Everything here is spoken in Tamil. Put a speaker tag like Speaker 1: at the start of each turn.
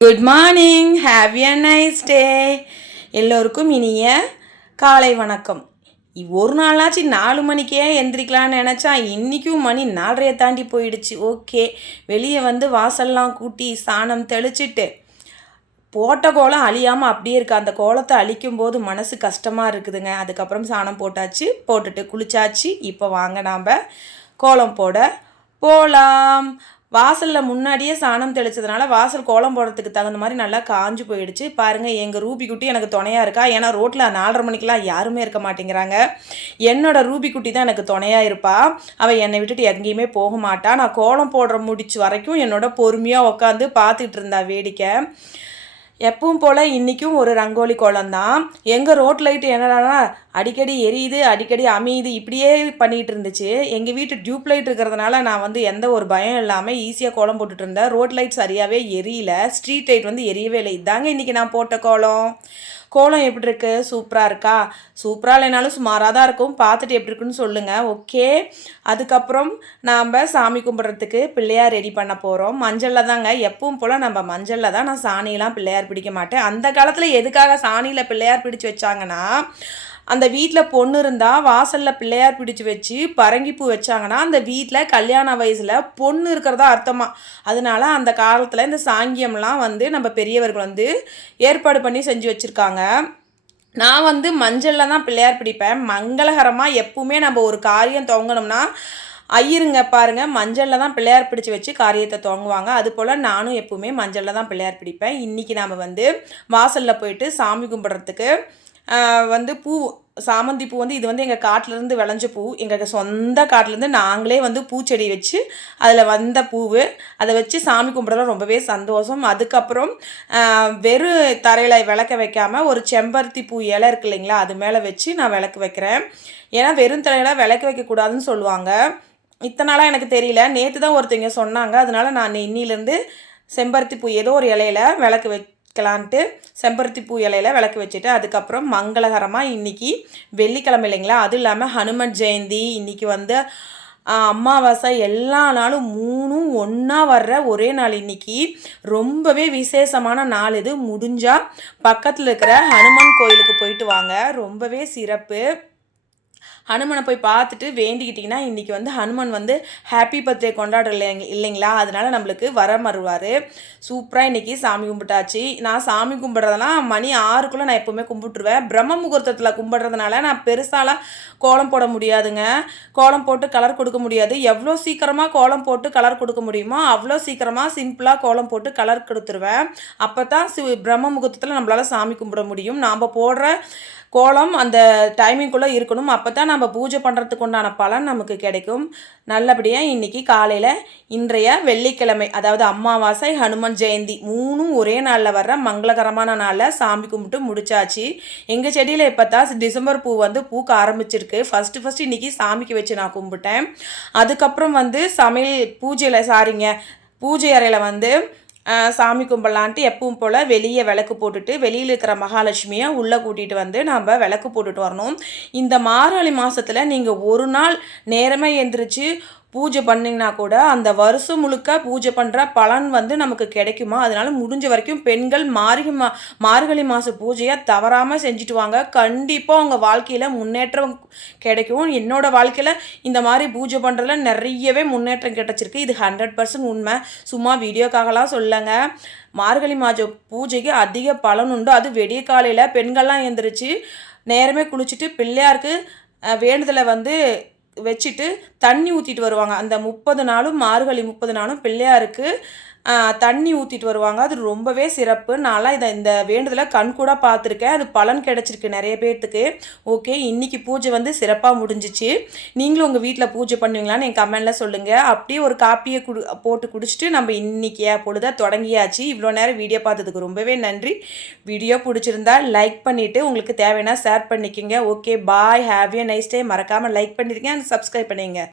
Speaker 1: Good morning have a nice day எல்லோருக்கும் இனிய காலை வணக்கம். ஒரு நாளாச்சு நாலு மணிக்கே எந்திரிக்கலான்னு நினச்சா இன்றைக்கும் மணி நாலரையை தாண்டி போயிடுச்சு. ஓகே. வெளியே வந்து வாசல்லாம் கூட்டி சாணம் தெளிச்சிட்டு போட்ட கோலம் அழியாமல் அப்படியே இருக்குது அந்த கோலத்தை அழிக்கும் போது மனசு கஷ்டமாக இருக்குதுங்க. அதுக்கப்புறம் சாணம் போட்டாச்சு போட்டுட்டு குளிச்சாச்சு. இப்போ வாங்க நாம் கோலம் போட போகலாம் வாசலில் முன்னாடியே சாணம் தெளித்ததுனால வாசல் கோலம் போடுறதுக்கு தகுந்த மாதிரி நல்லா காஞ்சு போயிடுச்சு. பாருங்கள் எங்கள் ரூபி குட்டி எனக்கு துணையாக இருக்கா? ஏன்னா ரோட்டில் நாலரை மணிக்கெலாம் யாருமே இருக்க மாட்டேங்கிறாங்க. என்னோட ரூபி குட்டி தான் எனக்கு துணையாக இருப்பா. அவள் என்னை விட்டுட்டு எங்கேயுமே போக மாட்டா. நான் கோலம் போடுற முடிச்சு வரைக்கும் என்னோட பொறுமையாக உட்காந்து பார்த்துட்டு இருந்தா வேடிக்கை. எப்பவும் போல் இன்றைக்கும் ஒரு ரங்கோலி கோலம் தான் எங்கள் ரோட் லைட்டு என்னடானா அடிக்கடி எரியுது அடிக்கடி அமையுது இப்படியே பண்ணிகிட்டு இருந்துச்சு. எங்கள் வீட்டு டியூப் லைட் இருக்கிறதுனால நான் வந்து எந்த ஒரு பயம் இல்லாமல் ஈஸியாக கோலம் போட்டுட்டு இருந்தேன். ரோட் லைட் சரியாகவே எரியல ஸ்ட்ரீட் லைட் வந்து எரியவே இல்லை. இதாங்க இன்றைக்கி நான் போட்ட கோலம். கோலம் எப்படி இருக்கு? சூப்பராக இருக்கா? சூப்பராக இல்லைனாலும் சுமாராக தான் இருக்கும். பார்த்துட்டு எப்படி இருக்குன்னு சொல்லுங்கள் ஓகே. அதுக்கப்புறம் நாம் சாமி கும்பிட்றதுக்கு பிள்ளையார் ரெடி பண்ண போகிறோம் மஞ்சளில் தாங்க. எப்பவும் போல் நம்ம மஞ்சளில் தான் நான் சாணியெலாம் பிள்ளையார் பிடிக்க மாட்டேன். அந்த காலத்தில் எதுக்காக சாணியில் பிள்ளையார் பிடிச்சு வச்சாங்கன்னா அந்த வீட்டில் பொண்ணு இருந்தால் வாசலில் பிள்ளையார் பிடிச்சு வச்சு பரங்கிப்பூ வச்சாங்கன்னா அந்த வீட்டில் கல்யாண வயசில் பொண்ணு இருக்கிறதா அர்த்தமாக அதனால அந்த காலத்தில் இந்த சாங்கியம்லாம் வந்து நம்ம பெரியவர்கள் வந்து ஏற்பாடு பண்ணி செஞ்சு வச்சுருக்காங்க. நான் வந்து மஞ்சளில் தான் பிள்ளையார் பிடிப்பேன். மங்களகரமாக எப்பவுமே நம்ம ஒரு காரியம் துவங்கணும்னா ஐயருங்க பாருங்க மஞ்சளில் தான் பிள்ளையார் பிடிச்சி வச்சு காரியத்தை துவங்குவாங்க. அது போல் நானும் எப்பவுமே மஞ்சளில் தான் பிள்ளையார் பிடிப்பேன். இன்றைக்கி நாம் வந்து வாசலில் போயிட்டு சாமி கும்பிட்றதுக்கு வந்து பூ சாமந்தி பூ வந்து இது வந்து எங்கள் காட்டிலேருந்து விளைஞ்ச பூ. எங்கள் சொந்த காட்டிலேருந்து நாங்களே வந்து பூச்செடி வச்சு அதில் வந்த பூவு. அதை வச்சு சாமி கும்பிட்றதுல ரொம்பவே சந்தோஷம். அதுக்கப்புறம் வெறும் தரையில் விளக்க வைக்காமல் ஒரு செம்பருத்தி பூ இலை இருக்கு இல்லைங்களா அது மேலே வச்சு நான் விளக்கு வைக்கிறேன். ஏன்னா வெறும் தரையில் விளக்கு வைக்கக்கூடாதுன்னு சொல்லுவாங்க. இத்தனை நாளாக எனக்கு தெரியல. நேற்று தான் ஒருத்தங்க சொன்னாங்க. அதனால நான் இன்னிலேருந்து செம்பருத்தி பூ ஏதோ ஒரு இலையில விளக்கு வச்சுக்கலான்ட்டு செம்பருத்தி பூ இலையில விளக்கு வச்சுட்டு அதுக்கப்புறம் மங்களகரமாக இன்னைக்கு வெள்ளிக்கிழமை இல்லைங்களா? அதுவும் இல்லாமல் ஹனுமன் ஜெயந்தி இன்றைக்கி வந்து அமாவாசை எல்லா நாளும் மூணும் ஒன்றா வர்ற ஒரே நாள் இன்னைக்கு. ரொம்பவே விசேஷமான நாள் இது. முடிஞ்சால் பக்கத்தில் இருக்கிற ஹனுமன் கோயிலுக்கு போயிட்டு வாங்க. ரொம்பவே சிறப்பு. ஹனுமனை போய் பார்த்துட்டு வேண்டிக்கிட்டிங்கன்னா இன்றைக்கி வந்து ஹனுமன் வந்து ஹாப்பி பர்த்டே கொண்டாடுற இல்லைங்க இல்லைங்களா? அதனால் நம்மளுக்கு வர மறுவார். சூப்பராக இன்றைக்கி சாமி கும்பிட்டாச்சு. நான் சாமி கும்பிட்றதெல்லாம் மணி ஆறுக்குள்ளே நான் எப்போவுமே கும்பிட்டுருவேன். பிரம்ம முகூர்த்தத்தில் கும்பிட்றதுனால நான் பெருசாலாம் கோலம் போட முடியாதுங்க. கோலம் போட்டு கலர் கொடுக்க முடியாது. எவ்வளோ சீக்கிரமாக கோலம் போட்டு கலர் கொடுக்க முடியுமோ அவ்வளோ சீக்கிரமாக சிம்பிளாக கோலம் போட்டு கலர் கொடுத்துருவேன். அப்போ தான் சி பிரம்ம முகூர்த்தத்தில் நம்மளால் சாமி கும்பிட முடியும். நாம் போடுற கோலம் அந்த டைமிங்குள்ளே இருக்கணும். அப்போ தான் நம்ம நம்ம பூஜை பண்ணுறதுக்கு உண்டான பலன் நமக்கு கிடைக்கும். நல்லபடியாக இன்றைக்கி காலையில் இன்றைய வெள்ளிக்கிழமை அதாவது அமாவாசை ஹனுமன் ஜெயந்தி மூணும் ஒரே நாளில் வர்ற மங்களகரமான நாளில் சாமி கும்பிட்டு முடிச்சாச்சு. எங்கள் செடியில் இப்போ தான் டிசம்பர் பூ வந்து பூக்க ஆரம்பிச்சிருக்கு. ஃபஸ்ட்டு ஃபஸ்ட்டு இன்றைக்கி சாமிக்கு வச்சு நான் கும்பிட்டேன். அதுக்கப்புறம் வந்து சமையல் பூஜையில் சாரிங்க பூஜை அறையில் வந்து சாமி கும்பிடலான்ட்டு எப்பவும் போல் வெளியே விளக்கு போட்டுட்டு வெளியில் இருக்கிற மகாலட்சுமியை உள்ளே கூட்டிகிட்டு வந்து நம்ம விளக்கு போட்டுட்டு வரணும். இந்த மார்கழி மாதத்தில் நீங்கள் ஒரு நாள் நேரமே எந்திரிச்சு பூஜை பண்ணிங்கன்னா கூட அந்த வருஷம் முழுக்க பூஜை பண்ணுற பலன் வந்து நமக்கு கிடைக்குமா? அதனால் முடிஞ்ச வரைக்கும் பெண்கள் மார்கழி மா மார்கழி மாத பூஜையை தவறாமல் செஞ்சுட்டு வாங்க. கண்டிப்பாக உங்கள் வாழ்க்கையில் முன்னேற்றம் கிடைக்கும். என்னோடய வாழ்க்கையில் இந்த மாதிரி பூஜை பண்ணுறதுல நிறையவே முன்னேற்றம் கிடைச்சிருக்கு. இது ஹண்ட்ரட் பர்சன்ட் உண்மை. சும்மா வீடியோக்காகலாம் சொல்லுங்க மார்கழி மாத பூஜைக்கு அதிக பலன் உண்டு. அது வெடிய காலையில் பெண்கள்லாம் எழுந்திரிச்சு நேரமே குளிச்சுட்டு பிள்ளையாருக்கு வேண்டுதலை வந்து வச்சுட்டு தண்ணி ஊற்றிட்டு வருவாங்க. அந்த முப்பது நாளும் மார்கழி முப்பது நாளும் பிள்ளையாருக்கு தண்ணி ஊற்றிட்டு வருவாங்க. அது ரொம்பவே சிறப்பு. நான்லாம் இதை இந்த வேண்டுதலை கண் கூட பார்த்துருக்கேன். அது பலன் கிடச்சிருக்கு நிறைய பேர்த்துக்கு. ஓகே இன்னைக்கு பூஜை வந்து சிறப்பாக முடிஞ்சிச்சு. நீங்களும் உங்கள் வீட்டில் பூஜை பண்ணுவீங்களான்னு என் கமெண்டில் சொல்லுங்கள் அப்படியே ஒரு காப்பியை குடு போட்டு குடிச்சிட்டு நம்ம இன்னைக்கு பொழுத தொடங்கியாச்சு. இவ்வளோ நேரம் வீடியோ பார்த்ததுக்கு ரொம்பவே நன்றி. வீடியோ பிடிச்சிருந்தா லைக் பண்ணிவிட்டு உங்களுக்கு தேவைன்னா ஷேர் பண்ணிக்கோங்க. Okay bye. Have a nice day. மறக்காமல் லைக் பண்ணிருக்கேன் சப்ஸ்கிரைப் பண்ணிங்க.